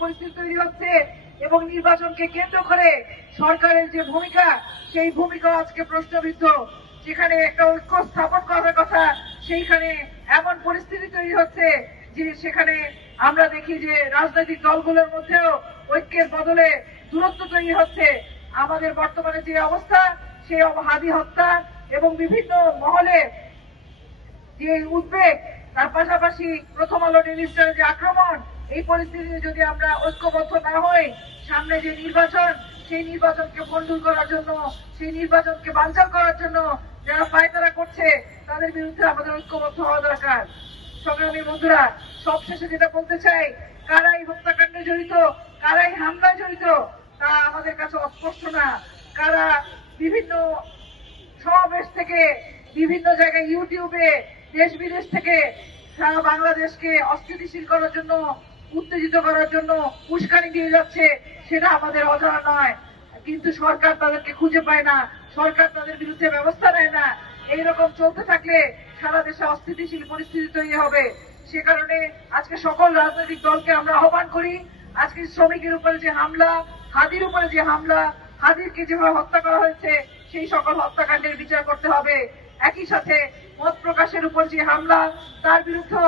পরিস্থিতি তৈরি হচ্ছে এবং নির্বাচনকে কেন্দ্র করে সরকারের যে ভূমিকা, সেই ভূমিকা আজকে প্রশ্নবিদ্ধ। যেখানে একটা ঐক্য স্থাপন করার কথা, সেইখানে এমন পরিস্থিতি তৈরি হচ্ছে যে সেখানে আমরা দেখি যে রাজনৈতিক দলগুলোর মধ্যেও ঐক্যের বদলে দূরত্ব তৈরি হচ্ছে। আমাদের বর্তমানে যে অবস্থা, সেই হাদি হত্যা এবং বিভিন্ন মহলে যে উদ্বেগ, তার পাশাপাশি প্রথম আলো ডেইলি স্টারের যে আক্রমণ, এই পরিস্থিতিতে যদি আমরা ঐক্যবদ্ধ না হই, সামনে যে নির্বাচন, সেই নির্বাচনকে ভণ্ডুল করার জন্য, সেই নির্বাচনকে বানচাল করার জন্য যারা পায়তারা করছে, তাদের বিরুদ্ধে আমাদের ঐক্যবদ্ধ হওয়া দরকার। সংগ্রামী বন্ধুরা, সবশেষে যেটা বলতে চাই, কারাই হত্যাকাণ্ডে জড়িত, কারাই হামলায় জড়িত, তা আমাদের কাছে অস্পষ্ট না। কারা বিভিন্ন সমাবেশ থেকে, বিভিন্ন জায়গায় ইউটিউবে দেশ বিদেশ থেকে সারা বাংলাদেশকে অস্থিতিশীল করার জন্য, উত্তেজিত করার জন্য উস্কানি দিয়ে যাচ্ছে, সেটা আমাদের অজানা নয়। কিন্তু সরকার তাদেরকে খুঁজে পায় না, সরকার তাদের বিরুদ্ধে ব্যবস্থা নেয় না। এইরকম চলতে থাকলে সারা দেশে অস্থিতিশীল পরিস্থিতি তৈরি হবে। সে কারণে আজকে সকল রাজনৈতিক দলকে আমরা আহ্বান করি, আজকে শ্রমিকের উপরে যে হামলা, হাদির উপরে যে হামলা, হাদিরকে যেভাবে হত্যা করা হয়েছে, সেই সকল হত্যাকাণ্ডের বিচার করতে হবে। একই সাথে মত প্রকাশের উপর যে হামলা, তার বিরুদ্ধে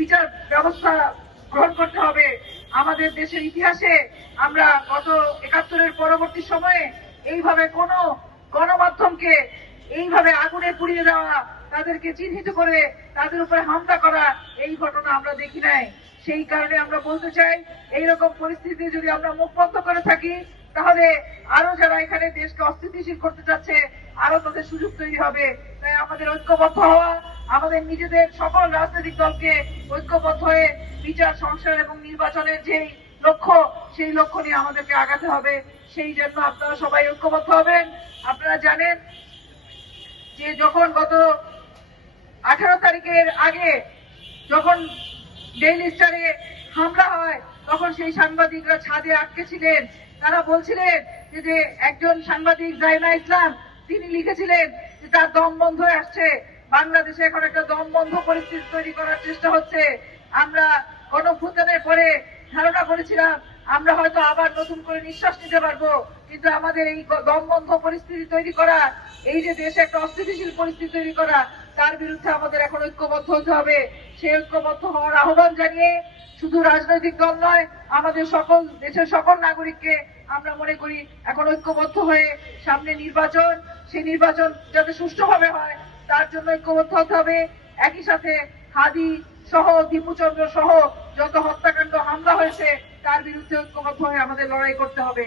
বিচার ব্যবস্থা গ্রহণ করতে হবে। আমাদের দেশের ইতিহাসে আমরা গত ৭১-এর পরবর্তী সময়ে এইভাবে কোন গণমাধ্যমকে এইভাবে আগুনে পুড়িয়ে দেওয়া, তাদেরকে চিহ্নিত করে তাদের উপরে হামলা করা, এই ঘটনা আমরা দেখি নাই। সেই কারণে আমরা বলতে চাই, এইরকম পরিস্থিতি যদি আমরা মুখ বন্ধ করে থাকি, তাহলে আরো যারা এখানে দেশকে অস্থিতিশীল করতে চাচ্ছে, আরো তাদের সুযোগ তৈরি হবে। তাই আমাদের ঐক্যবদ্ধ হওয়া, আমাদের নিজেদের সকল রাজনৈতিক দলকে ঐক্যবদ্ধ হয়ে বিচার, সংস্কার এবং নির্বাচনের যেই লক্ষ্য, সেই লক্ষ্য নিয়ে আমাদেরকে আগাতে হবে। সেই জন্য আপনারা সবাই ঐক্যবদ্ধ হবেন। আপনারা জানেন যে যখন গত 18 তারিখের আগে যখন ডেইলি স্টারে হামলা হয়, তখন সেই সাংবাদিকরা ছাদে আটকে ছিলেন। তারা বলছিলেন যে একজন সাংবাদিক জাইনা ইসলাম, তিনি লিখেছিলেন যে তার দম বন্ধ হয়ে আসছে, বাংলাদেশে এখন একটা দম বন্ধ পরিস্থিতি তৈরি করার চেষ্টা হচ্ছে। আমরা গণঅভ্যুত্থানের পরে ধারণা করেছিলাম আমরা হয়তো আবার নতুন করে নিঃশ্বাস নিতে পারবো, কিন্তু আমাদের এই দম বন্ধ পরিস্থিতি তৈরি করা, এই যে দেশে একটা অস্থিতিশীল পরিস্থিতি তৈরি করা, তার বিরুদ্ধে আমাদের এখন ঐক্যবদ্ধ হতে হবে। সেই ঐক্যবদ্ধ হওয়ার আহ্বান জানিয়ে শুধু রাজনৈতিক দল নয়, আমাদের সকল দেশের সকল নাগরিককে আমরা মনে করি এখন ঐক্যবদ্ধ হয়ে সামনে নির্বাচন, সেই নির্বাচন যাতে সুষ্ঠুভাবে হয়, তার জন্য ঐক্যবদ্ধ হতে হবে। একই সাথে হাদি সহ, দীপুচন্দ্র সহ যত হত্যাকাণ্ড, হামলা হয়েছে, তার বিরুদ্ধে ঐক্যবদ্ধ হয়ে আমাদের লড়াই করতে হবে।